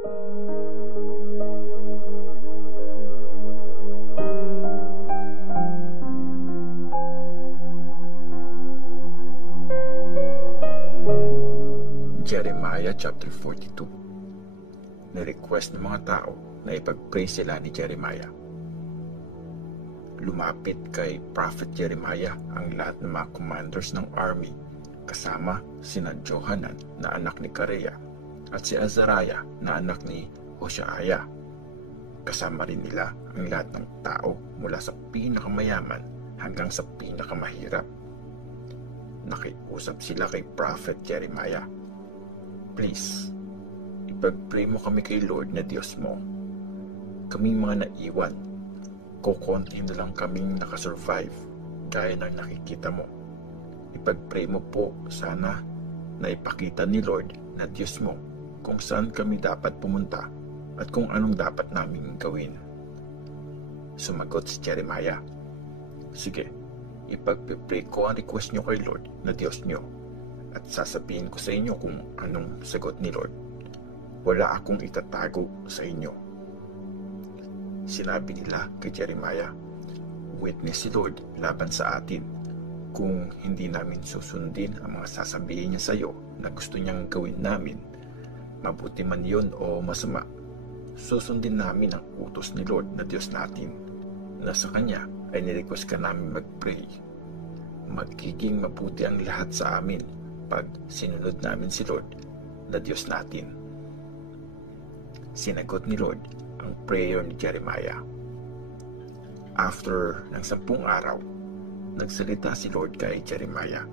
Jeremiah chapter 42. Ni-request ng mga tao na ipag-pray sila ni Jeremiah. Lumapit kay Prophet Jeremiah ang lahat ng mga commanders ng army, kasama sina Johanan na anak ni Kareya at si Azariah na anak ni Hoshaiah. Kasama rin nila ang lahat ng tao mula sa pinakamayaman hanggang sa pinakamahirap. Nakiusap sila kay Prophet Jeremiah. Please, ipag-pray mo kami kay Lord na Diyos mo. Kaming mga naiwan, kukonti na lang kaming nakasurvive gaya ng nakikita mo. Ipag-pray mo po sana na ipakita ni Lord na Diyos mo kung saan kami dapat pumunta at kung anong dapat naming gawin. Sumagot si Jeremiah, sige, ipag-pray ko ang request nyo kay Lord na Diyos nyo at sasabihin ko sa inyo kung anong sagot ni Lord. Wala akong itatago sa inyo. Sinabi nila kay Jeremiah, witness si Lord laban sa atin. Kung hindi namin susundin ang mga sasabihin niya sa iyo na gusto niyang gawin namin, mabuti man yon o masama, susundin namin ang utos ni Lord na Diyos natin, na sa Kanya ay nirequest ka namin mag-pray. Magiging mabuti ang lahat sa amin pag sinunod namin si Lord na Diyos natin. Sinagot ni Lord ang prayer ni Jeremiah. After ng 10 araw, nagsalita si Lord kay Jeremiah.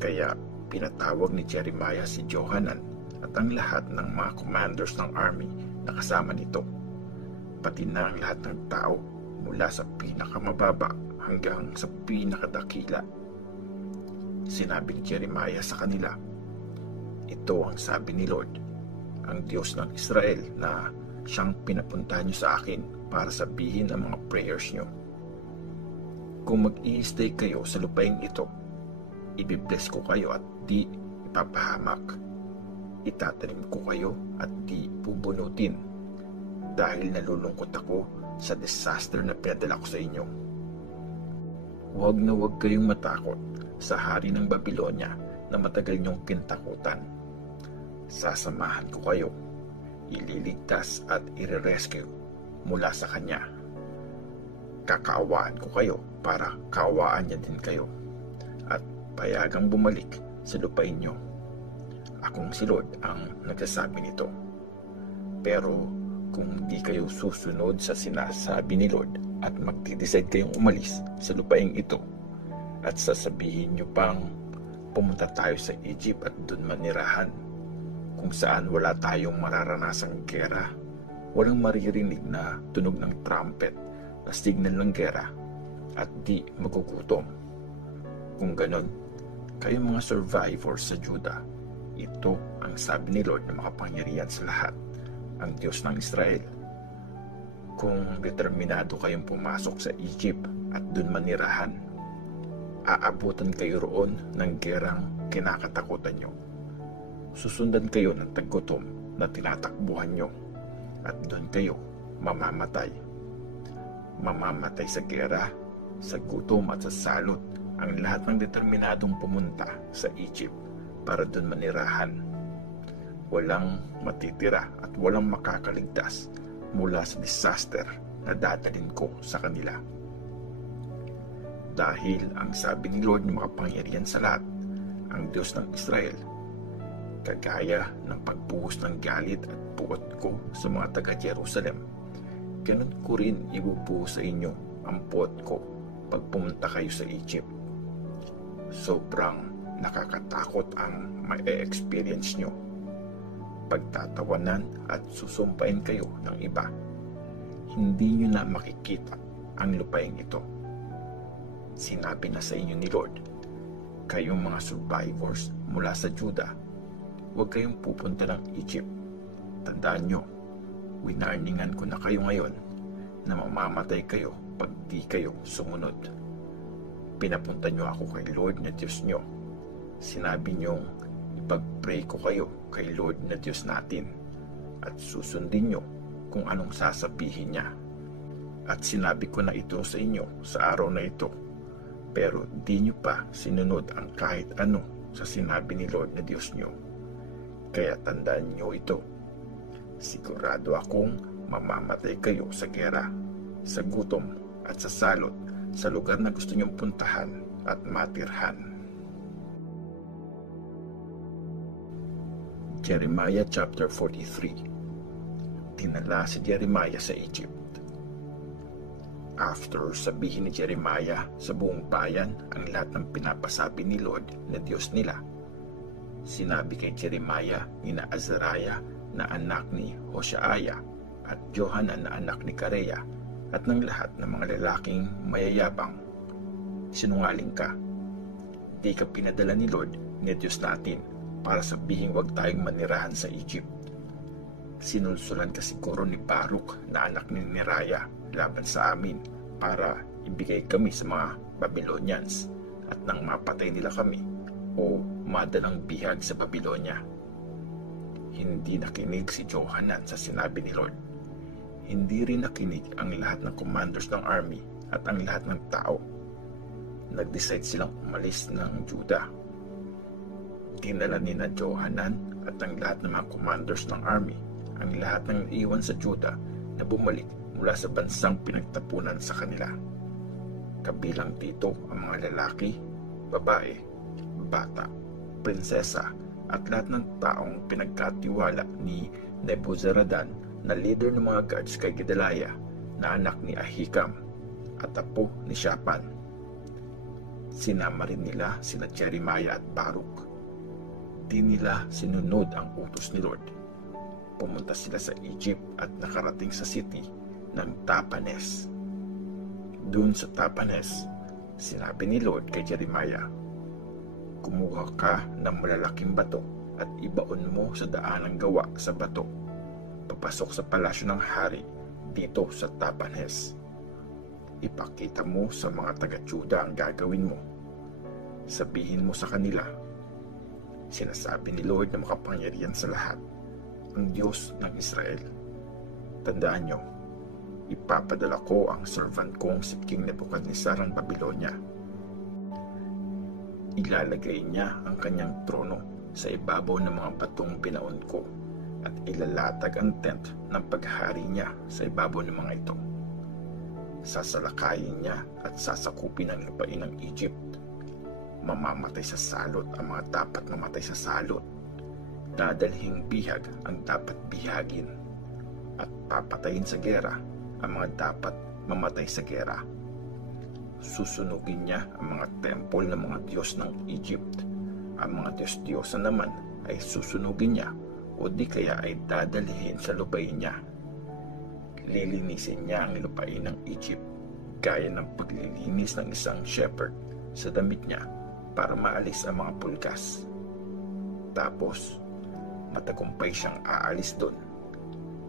Kaya pinatawag ni Jeremiah si Johanan at ang lahat ng mga commanders ng army na kasama nito, pati na ang lahat ng tao mula sa pinakamababa hanggang sa pinakadakila. Sinabi ni Jeremiah sa kanila, ito ang sabi ni Lord, ang Diyos ng Israel na siyang pinapuntahan niyo sa akin para sabihin ang mga prayers niyo. Kung mag-i-stay kayo sa lupain ito, ibibless ko kayo at di ipapahamak. Itatanim ko kayo at di bubunutin dahil nalulungkot ako sa disaster na pinadala ko sa inyo. Huwag na huwag kayong matakot sa hari ng Babylonia na matagal niyong kintakutan. Sasamahan ko kayo, ililigtas at ire-rescue mula sa kanya. Kakaawaan ko kayo para kaawaan niya din kayo at payagang bumalik sa lupain niyo. Akong si Lord ang nagsasabi nito. Pero kung di kayo susunod sa sinasabi ni Lord at magdi-decide kayong umalis sa lupain ito at sasabihin nyo pang pumunta tayo sa Egypt at doon manirahan, kung saan wala tayong mararanasang gera, walang maririnig na tunog ng trumpet na signal ng gera at di magugutom. Kung ganon, kayong mga survivors sa Judah, ito ang sabi ni Lord na makapangyarihan sa lahat, ang Diyos ng Israel. Kung determinado kayong pumasok sa Egypt at doon manirahan, aabutan kayo roon ng gerang kinakatakutan nyo. Susundan kayo ng taggutom na tinatakbuhan nyo at doon kayo mamamatay. Mamamatay sa gera, sa gutom at sa salot ang lahat ng determinadong pumunta sa Egypt para doon manirahan. Walang matitira at walang makakaligtas mula sa disaster na dadalhin ko sa kanila. Dahil ang sabi ni Lord na makapangyarihan sa lahat, ang Diyos ng Israel, kagaya ng pagbuhos ng galit at puot ko sa mga taga-Jerusalem, ganun ko rin ibubuhos sa inyo ang puot ko pag pumunta kayo sa Egypt. Sobrang nakakatakot ang ma-experience nyo. Pagtatawanan at susumpain kayo ng iba. Hindi nyo na makikita ang lupain ito. Sinabi na sa inyo ni Lord, kayong mga survivors mula sa Judah, huwag kayong pupunta ng Egypt. Tandaan nyo, winarningan ko na kayo ngayon na mamamatay kayo pag di kayo sumunod. Pinapunta nyo ako kay Lord na Diyos nyo. Sinabi nyo, ipag-pray ko kayo kay Lord na Diyos natin. at susundin nyo kung anong sasabihin niya. At sinabi ko na ito sa inyo sa araw na ito, pero di nyo pa sinunod ang kahit ano sa sinabi ni Lord na Diyos nyo. Kaya tandaan nyo ito. Sigurado akong mamamatay kayo sa gera, sa gutom at sa salot sa lugar na gusto nyong puntahan at matirhan. Jeremiah chapter 43. Dinala si Jeremiah sa Egypt. After sabihin ni Jeremiah sa buong bayan ang lahat ng pinapasabi ni Lord na Diyos nila, sinabi kay Jeremiah ni na Azariah na anak ni Hoshaaya at Johanan na anak ni Kareya at ng lahat ng mga lalaking mayayabang, sinungaling ka. Di ka pinadala ni Lord ni Diyos natin para sabihin huwag tayong manirahan sa Egypt. Sinulsulan ka siguro ni Baruch na anak ni Neriah laban sa amin para ibigay kami sa mga Babylonians at nang mapatay nila kami o madalang bihag sa Babylonia. Hindi nakinig si Johanan sa sinabi ni Lord. Hindi rin nakinig ang lahat ng commanders ng army at ang lahat ng tao. Nag-decide silang umalis ng Judah. Dinala ni na Johanan at ang lahat ng mga commanders ng army ang lahat ng iwan sa Judah na bumalik mula sa bansang pinagtapunan sa kanila. Kabilang dito ang mga lalaki, babae, bata, prinsesa at lahat ng taong pinagkatiwala ni Nebuzaradan na leader ng mga guards kay Gedaliah na anak ni Ahikam at apo ni Shaphan. Sinama rin nila sina Jeremiah at Baruch. Di nila sinunod ang utos ni Lord. Pumunta sila sa Egypt at nakarating sa city ng Tapanes. Doon sa Tapanes, sinabi ni Lord kay Jeremiah, kumuha ka ng malalaking bato at ibaon mo sa daanang gawa sa bato, papasok sa palasyo ng hari dito sa Tapanes. Ipakita mo sa mga taga-Juda ang gagawin mo. Sabihin mo sa kanila, sinasabi ni Lord na makapangyarihan sa lahat, ang Diyos ng Israel. Tandaan nyo, ipapadala ko ang servant kong si King Nebuchadnezzar ng Babylonia. Ilalagay niya ang kanyang trono sa ibabaw ng mga batong binaon ko at ilalatag ang tent ng paghari niya sa ibabaw ng mga ito. Sasalakayin niya at sasakupin ang lupain ng Egypt. Mamamatay sa salot ang mga dapat mamatay sa salot. Dadalhing bihag ang dapat bihagin at papatayin sa gera ang mga dapat mamatay sa gera. Susunugin niya ang mga temple ng mga Diyos ng Egypt. Ang mga Diyos-Diyosan naman ay susunugin niya o di kaya ay dadalhin sa lupain niya. Lilinisin niya ang lupain ng Egypt gaya ng paglilinis ng isang shepherd sa damit niya para maalis ang mga pulgas. Tapos, matagumpay siyang aalis doon.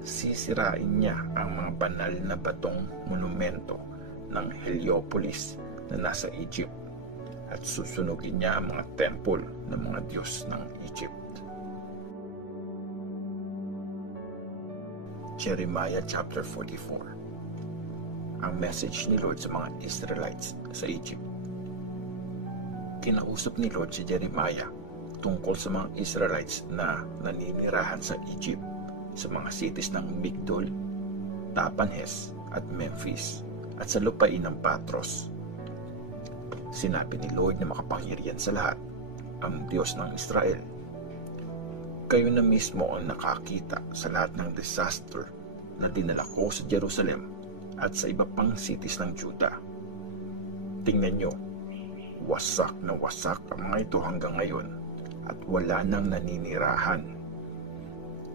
Sisirain niya ang mga banal na batong monumento ng Heliopolis na nasa Egypt at susunugin niya ang mga temple ng mga Diyos ng Egypt. Jeremiah chapter 44. Ang message ni Lord sa mga Israelites sa Egypt. Kinausap ni Lord si Jeremiah tungkol sa mga Israelites na naninirahan sa Egypt, sa mga cities ng Migdol, Tapanhes at Memphis at sa lupain ng Patros. Sinabi ni Lord na makapangyarihan sa lahat, ang Diyos ng Israel, kayo na mismo ang nakakita sa lahat ng disaster na dinala ko sa Jerusalem at sa iba pang cities ng Judah. Tingnan nyo, wasak na wasak ang mga ito hanggang ngayon at wala nang naninirahan.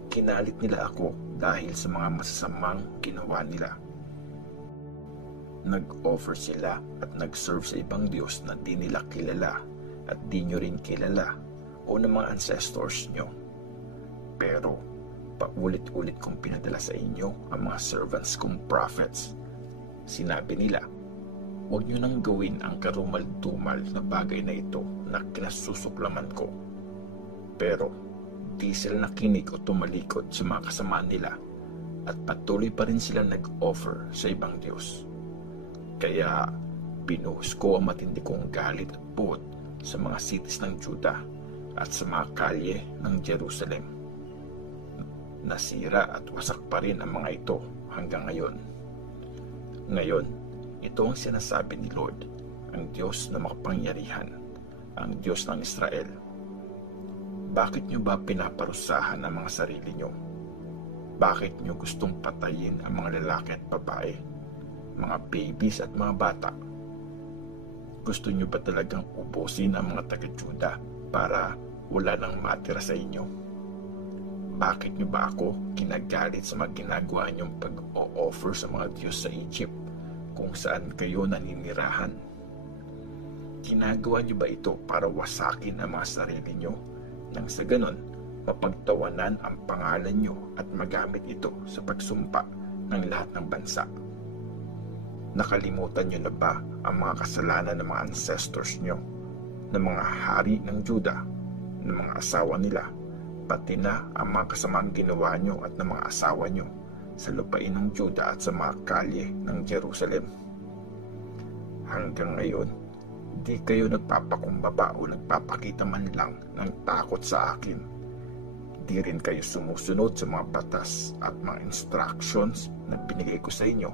Kinalit nila ako dahil sa mga masasamang ginawa nila. Nag-offer sila at nag-serve sa ibang Diyos na di nila kilala at di nyo rin kilala o ng mga ancestors nyo. Pero paulit-ulit kong pinadala sa inyo ang mga servants kong prophets. Sinabi nila, huwag nyo nang gawin ang karumal-dumal na bagay na ito na kinasusuklaman ko. Pero di sila nakinig o tumalikod sa mga kasamaan nila at patuloy pa rin sila nag-offer sa ibang Diyos. Kaya binuhos ko ang matindi kong galit at puot sa mga cities ng Juda at sa mga kalye ng Jerusalem. Nasira at wasak pa rin ang mga ito hanggang ngayon. Ngayon, ito ang sinasabi ni Lord, ang Diyos na makapangyarihan, ang Diyos ng Israel. Bakit nyo ba pinaparusahan ang mga sarili nyo? Bakit nyo gustong patayin ang mga lalaki at babae, mga babies at mga bata? Gusto nyo ba talagang ubusin ang mga taga-Juda para wala nang matira sa inyo? Bakit nyo ba ako kinagalit sa mga ginagawa nyong pag-o-offer sa mga Diyos sa Egypt kung saan kayo naninirahan? Ginagawa nyo ba ito para wasakin ang mga sarili nyo nang sa ganon mapagtawanan ang pangalan nyo at magamit ito sa pagsumpa ng lahat ng bansa? Nakalimutan nyo na ba ang mga kasalanan ng mga ancestors nyo, ng mga hari ng Juda, ng mga asawa nila, pati na ang mga kasamang ginawa nyo at ng mga asawa nyo sa lupain ng Juda at sa mga kalye ng Jerusalem? Hanggang ngayon, di kayo nagpapakumbaba o nagpapakita man lang ng takot sa akin. Di rin kayo sumusunod sa mga batas at mga instructions na binigay ko sa inyo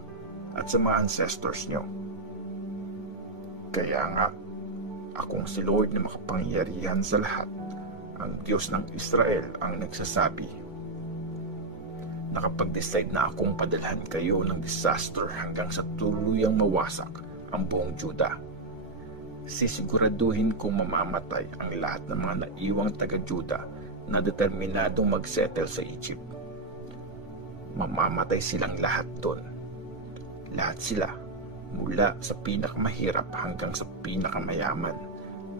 at sa mga ancestors nyo. Kaya nga, akong si Lord na makapangyarihan sa lahat, ang Diyos ng Israel ang nagsasabi. Nakapag-decide na akong padalhan kayo ng disaster hanggang sa tuluyang mawasak ang buong Juda. Sisiguraduhin kong mamamatay ang lahat ng mga naiwang taga-Juda na determinadong mag-settle sa Egypt. Mamamatay silang lahat doon. Lahat sila, mula sa pinakamahirap hanggang sa pinakamayaman,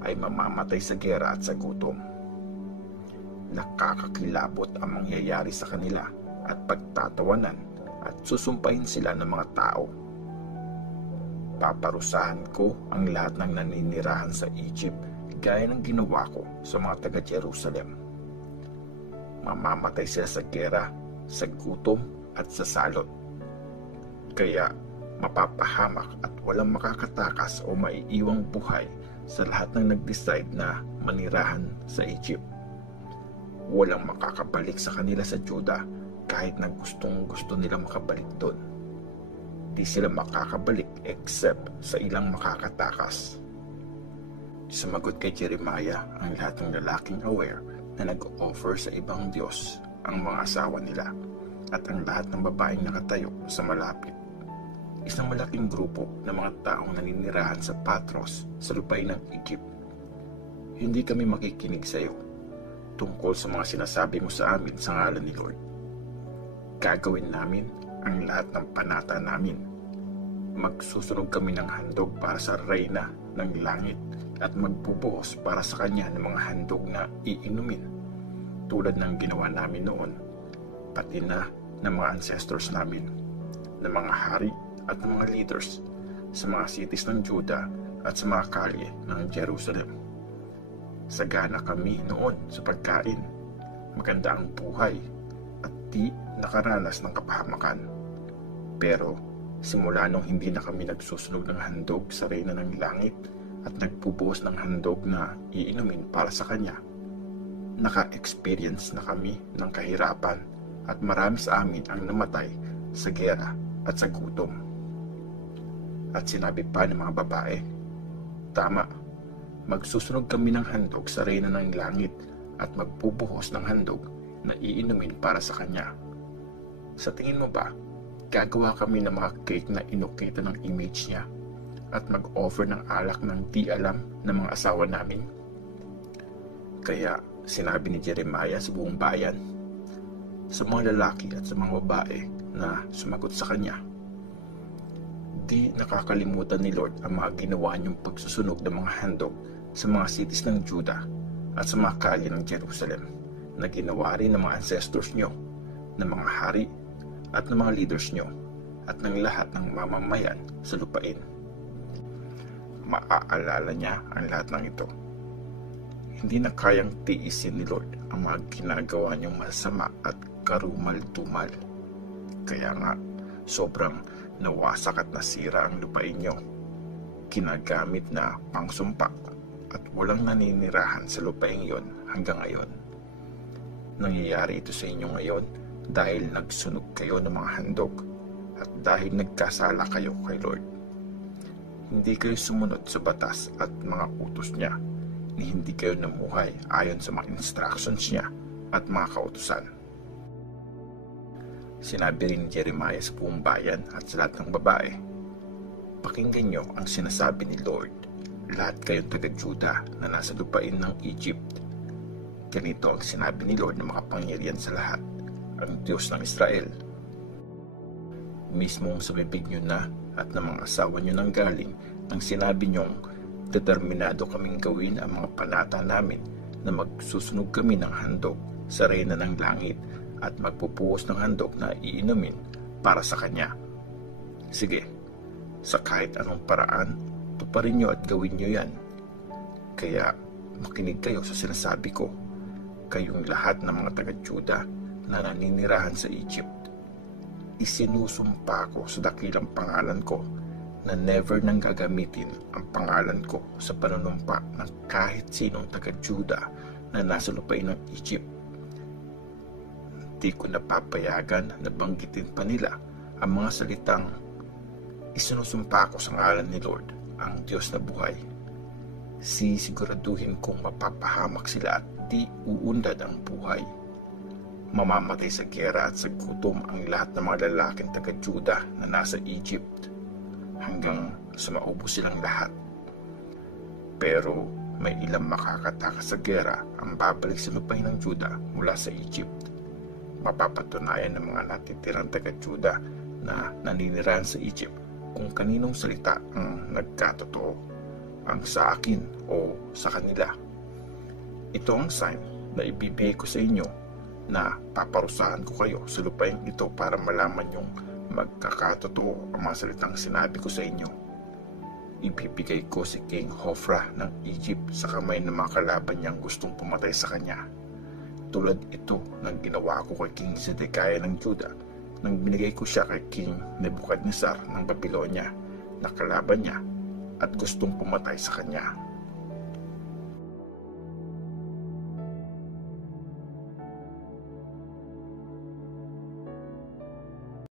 ay mamamatay sa gera at sa gutom. Nakakakilabot ang mangyayari sa kanila at pagtatawanan at susumpahin sila ng mga tao. Paparusahan ko ang lahat ng naninirahan sa Egypt gaya ng ginawa ko sa mga taga-Jerusalem. Mamamatay sila sa gera, sa gutom at sa salot. Kaya mapapahamak at walang makakatakas o maiiwang buhay sa lahat ng nag-decide na manirahan sa Egypt. Walang makakabalik sa kanila sa Juda kahit na gustong gusto nilang makabalik doon. Di sila makakabalik except sa ilang makakatakas. Sumagot kay Jeremiah ang lahat ng lalaking aware na nag-offer sa ibang Diyos ang mga asawa nila at ang lahat ng babaeng nakatayo sa malapit. Isang malaking grupo ng mga taong naninirahan sa Patros sa lupain ng Egypt. Hindi kami makikinig sa iyo tungkol sa mga sinasabi mo sa amin sa ngalan ni Lord. Gagawin namin ang lahat ng panata namin. Magsusunog kami ng handog para sa reyna ng langit at magbubuhos para sa kanya ng mga handog na iinumin tulad ng ginawa namin noon, pati na ng mga ancestors namin, ng mga hari at ng mga leaders sa mga cities ng Juda at sa mga kalye ng Jerusalem. Sagana kami noon sa pagkain, maganda ang buhay at di nakaranas ng kapahamakan. Pero simula nung hindi na kami nagsusunog ng handog sa reyna ng langit at nagbubuhos ng handog na iinumin para sa kanya, naka-experience na kami ng kahirapan at marami sa amin ang namatay sa gera at sa gutom. At sinabi pa ng mga babae, tama, magsusunog kami ng handog sa reyna ng langit at magbubuhos ng handog na iinumin para sa kanya. Sa tingin mo ba, gagawa kami ng mga cake na inukita ng image niya at mag-offer ng alak ng di alam ng mga asawa namin? Kaya sinabi ni Jeremiah sa buong bayan, sa mga lalaki at sa mga babae na sumagot sa kanya, di nakakalimutan ni Lord ang mga ginawa niyong pagsusunog ng mga handog sa mga cities ng Juda at sa mga kalye ng Jerusalem na ginawa rin ng mga ancestors niyo, ng mga hari at ng mga leaders niyo at ng lahat ng mamamayan sa lupain. Maaalala niya ang lahat ng ito. Hindi na kayang tiisin ni Lord ang mga ginagawa niyong masama at karumal-dumal. Kaya nga, sobrang nawasak at nasira ang lupain niyo. Ginagamit na pangsumpa at walang naninirahan sa lupain yon hanggang ngayon. Nangyayari ito sa inyo ngayon dahil nagsunog kayo ng mga handog at dahil nagkasala kayo kay Lord. Hindi kayo sumunod sa batas at mga utos niya, ni hindi kayo namuhay ayon sa mga instructions niya at mga kautusan. Sinabi rin ni Jeremiah sa buong bayan at sa lahat ng babae, pakinggan niyo ang sinasabi ni Lord, lahat kayong taga-Juda na nasa lupain ng Egypt. Ganito ang sinabi ni Lord na makapangyarihan sa lahat, ang Diyos ng Israel. Mismong sa bibig niyo na at ng mga asawa niyo nang galing nang sinabi niyong determinado kaming gawin ang mga panata namin na magsusunog kami ng handog sa reyna ng langit at magpupuhos ng handog na iinumin para sa Kanya. Sige, sa kahit anong paraan, tuparin niyo at gawin niyo yan. Kaya makinig kayo sa sinasabi ko, kayong lahat ng mga taga-Juda na naninirahan sa Egypt. Isinusumpa ko sa dakilang pangalan ko na never nang gagamitin ang pangalan ko sa panunumpa ng kahit sinong taga-Juda na nasa lupain ng Egypt. Di ko napapayagan na banggitin pa nila ang mga salitang isinusumpa ko sa ngalan ni Lord, ang Diyos na buhay. Sisiguraduhin kong mapapahamak sila at di uunlad ang buhay. Mamamatay sa giyera at sa gutom ang lahat ng mga lalaking taga-Juda na nasa Egypt hanggang sa maubos silang lahat. Pero may ilang makakatakas sa giyera ang babalik sa lupain ng Juda mula sa Egypt. Mapapatunayan ng mga natitirang taga-Juda na naninirahan sa Egypt kung kaninong salita ang nagkatotoo, ang sa akin o sa kanila. Ito ang sign na ibibigay ko sa inyo na paparusahan ko kayo sa lupain ito para malaman yung magkakatotoo ang mga salitang sinabi ko sa inyo. Ibibigay ko si King Hofra ng Egypt sa kamay ng mga kalaban niyang gustong pumatay sa kanya. Tulad ito ng ginawa ko kay King Zedekiah ng Juda nang binigay ko siya kay King Nebuchadnezzar ng Babylonia na kalaban niya at gustong pumatay sa kanya.